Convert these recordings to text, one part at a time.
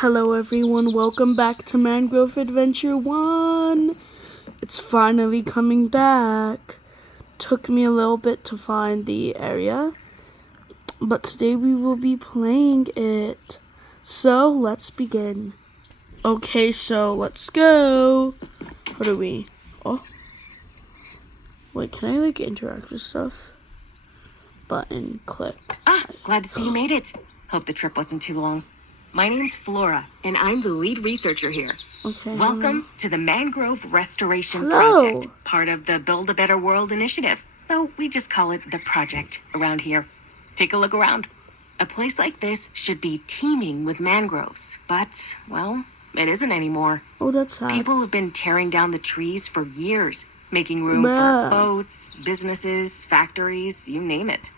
Hello everyone, welcome back to Mangrove Adventure 1. It's finally coming back. Took me a little bit to find the area, but today we will be playing it. So let's begin. Okay, so let's go. What are we? Oh. Wait, can I interact with stuff? Button, click. Glad to see you made it. Hope the trip wasn't too long. My name's Flora, and I'm the lead researcher here. Okay. Welcome to the Mangrove Restoration Hello. Project, part of the Build a Better World initiative, though we just call it the project around here. Take a look around. A place like this should be teeming with mangroves, but, well, it isn't anymore. Oh, that's sad. People have been tearing down the trees for years, making room Bruh. for boats, businesses, factories, you name it.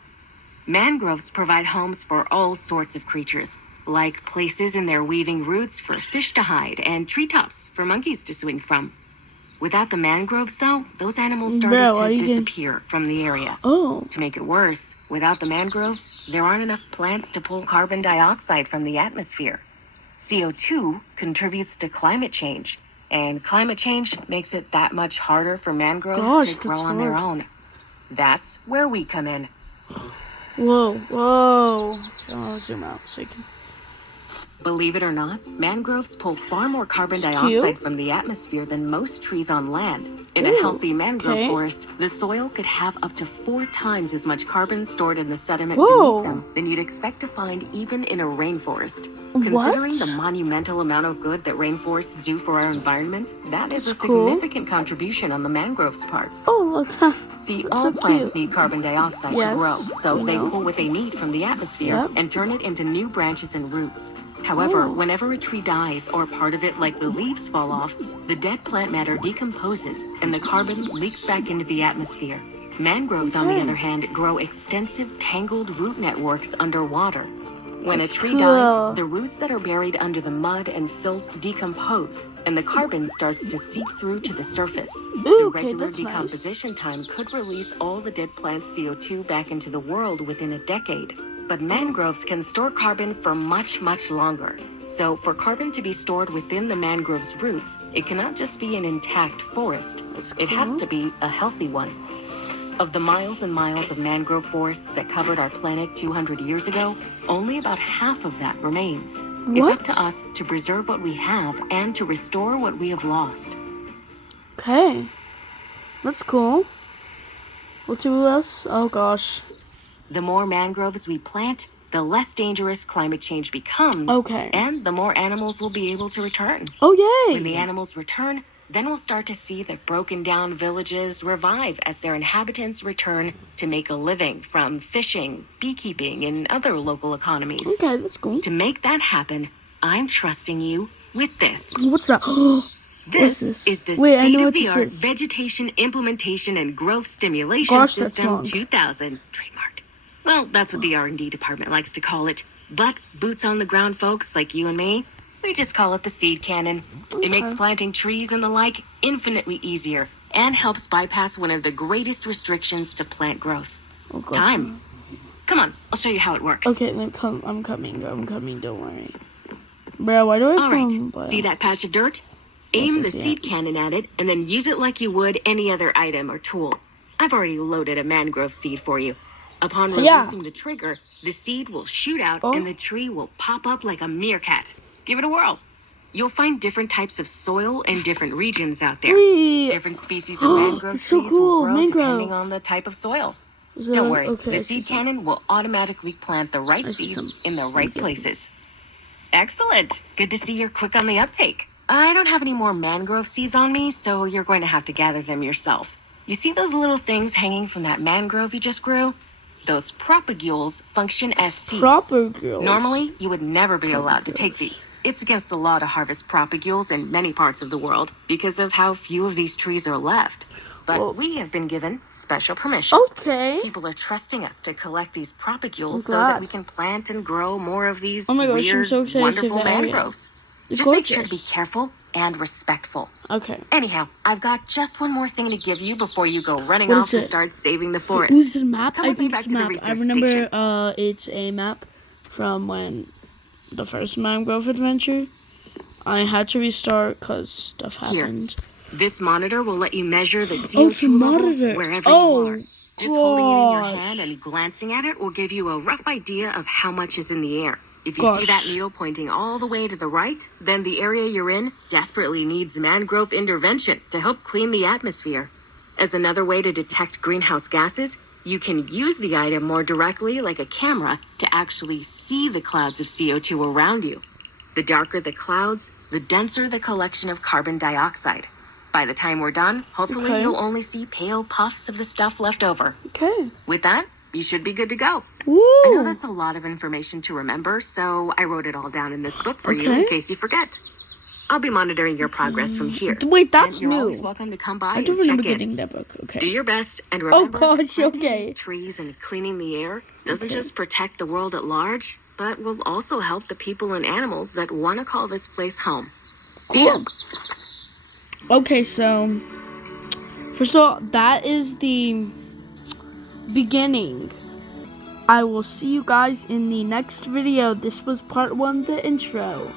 Mangroves provide homes for all sorts of creatures, like places in their weaving roots for fish to hide and treetops for monkeys to swing from. Without the mangroves, though, those animals started to disappear from the area. Oh. To make it worse, without the mangroves, there aren't enough plants to pull carbon dioxide from the atmosphere. CO2 contributes to climate change, and climate change makes it that much harder for mangroves to grow on their own. That's where we come in. Whoa. Oh, zoom out so you can... Believe it or not, mangroves pull far more carbon dioxide from the atmosphere than most trees on land. In a healthy mangrove forest, the soil could have up to 4 times as much carbon stored in the sediment beneath them than you'd expect to find even in a rainforest. Considering the monumental amount of good that rainforests do for our environment, that is a significant contribution on the mangroves' parts. Oh, look. See, all plants need carbon dioxide to grow, so they pull what they need from the atmosphere and turn it into new branches and roots. However, whenever a tree dies or part of it, like the leaves, fall off, the dead plant matter decomposes and the carbon leaks back into the atmosphere. Mangroves, on the other hand, grow extensive tangled root networks underwater. When a tree dies, the roots that are buried under the mud and silt decompose, and the carbon starts to seep through to the surface. The regular decomposition time could release all the dead plant's CO2 back into the world within a decade. But mangroves can store carbon for much, much longer. So for carbon to be stored within the mangrove's roots, it cannot just be an intact forest. It has to be a healthy one. Of the miles and miles of mangrove forests that covered our planet 200 years ago, only about half of that remains. It's up to us to preserve what we have and to restore what we have lost. Okay. That's cool. What else? Oh gosh. The more mangroves we plant, the less dangerous climate change becomes. Okay. And the more animals will be able to return. Oh, yay! When the animals return, then we'll start to see the broken down villages revive as their inhabitants return to make a living from fishing, beekeeping, and other local economies. Okay, that's cool. To make that happen, I'm trusting you with this. What's that? This is the state-of-the-art Vegetation Implementation and Growth Stimulation System 2000 trademarked. Well, that's what the R&D department likes to call it. But boots on the ground folks like you and me, we just call it the seed cannon. It makes planting trees and the like infinitely easier and helps bypass one of the greatest restrictions to plant growth. Oh, gosh. Time. Come on, I'll show you how it works. Okay, then I'm coming, don't worry. Bro, why do I come? Alright, see that patch of dirt? Aim the seed cannon at it and then use it like you would any other item or tool. I've already loaded a mangrove seed for you. Upon releasing the trigger, the seed will shoot out and the tree will pop up like a meerkat. Give it a whirl. You'll find different types of soil in different regions out there. Different species of mangrove trees will grow depending on the type of soil. Don't worry, the seed cannon will automatically plant the right seeds in the right places. Excellent. Good to see you're quick on the uptake. I don't have any more mangrove seeds on me, so you're going to have to gather them yourself. You see those little things hanging from that mangrove you just grew? Those propagules function as seeds. Normally, you would never be allowed to take these. It's against the law to harvest propagules in many parts of the world because of how few of these trees are left. But we have been given special permission. Okay. People are trusting us to collect these propagules so that we can plant and grow more of these weird, wonderful mangroves. Just make sure to be careful and respectful. Okay. Anyhow, I've got just one more thing to give you before you go running off to start saving the forest. Is it a map? I think it's a map. I remember it's a map from when the first mangrove adventure. I had to restart because stuff happened. This monitor will let you measure the Oh, it's a CO2 levels monitor. wherever Oh, you are. Just holding it in your gosh. hand and glancing at it will give you a rough idea of how much is in the air. If you see Gosh. that needle pointing all the way to the right, then the area you're in desperately needs mangrove intervention to help clean the atmosphere. As another way to detect greenhouse gases, you can use the item more directly, like a camera, to actually see the clouds of CO2 around you. The darker the clouds, the denser the collection of carbon dioxide. By the time we're done, hopefully Okay. you'll only see pale puffs of the stuff left over. Okay. With that, you should be good to go. Woo. I know that's a lot of information to remember, so I wrote it all down in this book for you in case you forget. I'll be monitoring your progress from here. Wait, that's and you're new. always welcome to come by I don't and remember check in. getting that book. Okay. Do your best and remember that gosh, planting okay. these trees and cleaning the air doesn't Okay. just protect the world at large, but will also help the people and animals that want to call this place home. See ya. Okay, so first of all, that is the beginning. I will see you guys in the next video. This was part 1, the intro.